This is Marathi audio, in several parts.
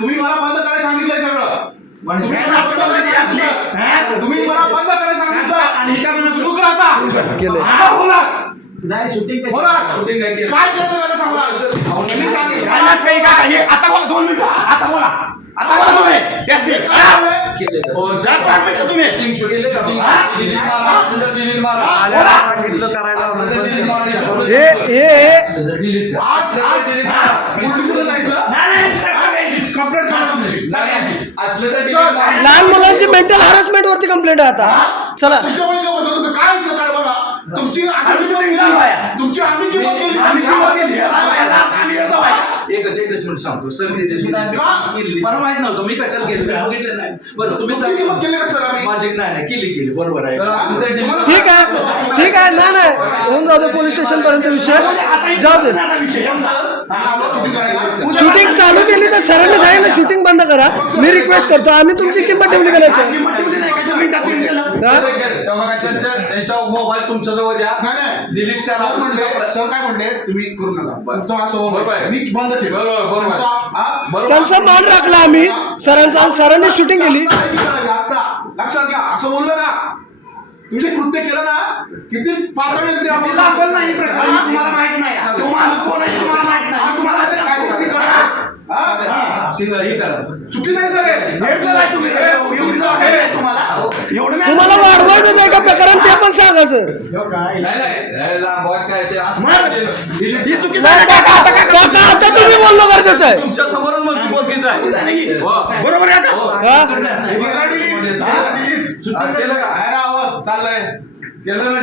तुम्ही मला बंद करायला सांगितलंय सगळं. तुम्ही काय मला बंद करायला सांगितलं. तुम्ही मला बंद करायला आणि सांगितलं काय म्हणत- सुरू करा. आता बोला. नाही शूटिंग बोला. shooting काय केलं? सांगा? सांगितलं. काय काय. आता बोला दोन मिनिटं. आता बोला. आता बोला तुम्ही. त्याच ते. काय हा? झालंय? लहान मुलांची मेंटल हॅरेसमेंट वरती कंप्लेंट आहे आता. चला. काय सकाळ बघा? तुमची आम्ही किंमत केली. तुमची आम्ही किंमत केली. आम्ही किंवा केली. याला- याला- आम्ही येतो बाया. एकच एकच मिनिट सांगतो. सर मी त्याची का? मला माहीत नव्हतं. मी कशाला केलं? मी बघितलं नाही. बरं तुम्ही तुमची किंमत केली का सर आम्ही? माझी नाही नाही. केली केली. बरोबर आहे. तर असलं तर delete तुम्हाला ठीक आहे. ठीक आहे. नाही नाही. होऊन जाऊ दे पोलीस स्टेशन पर्यंत विषय जाऊ दे. शूटिंग चालू केली सरांनी सांगितलं शूटिंग बंद करा. मी रिक्वेस्ट करतो. आम्ही तुमची किंमत ठेवली का सर तुमच्या जवळ द्या सर काय म्हणले तुम्ही करू नका बंद बरोबर, त्यांचा मान राखला आम्ही. सरांचा सरांनी शूटिंग केली. लक्षात घ्या असं बोललं ना तुझे कृत्य केलं ना किती पातळी माहीत नाही तुम्हाला कोण आहे तुम्हाला माहीत नाही तुम्हाला ते काय काय कृती करणार? हा? तिला हे करा चुकीचं आहे सर हे. हे जर आहे तुम्ही, हे एवढं आहे तुम्हाला. नाही. वाढवायचं आहे का प्रकरण? ते पण सांगा सर. नाही नाही? आता तुम्ही बोलणं गरजेचं आहे. तुमच्या समोरच मग बोलकीच आहे हो. बरोबर आहे आता? हो. चाललंय. केलं ना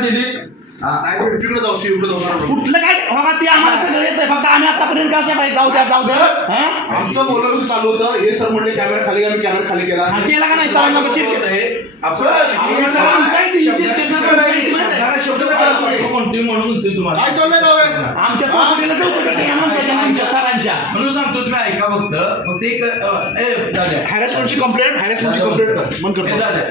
डिलीट नाही तर तिकडे जाऊ इकडे जाऊ कुठलं काय? बघा ते आम्हाला सगळं येतंय. फक्त आम्ही आतापर्यंत गावच्या बाहेर जाऊ द्या जाऊ द्या. सर, हा? आमचं बोलणं कसं चालू होतं? हे सर म्हणले कॅमेरा खाली आम्ही कॅमेरा खाली केला. हा, केला का नाही? सरांना बशीर केलं म्हणून म्हणतोय तुम्हाला काय चाललंय राव हे? आमच्या चौकटीला चौकटी केली या माणसाच्या आमच्या सरांच्या. म्हणून सांगतो तुम्ही ऐका फक्त. फक्त एक अ, ए, द्या. हॅरेसमेंटची कंप्लेंट हॅरेसमेंटची कंप्लेंट मन करतो.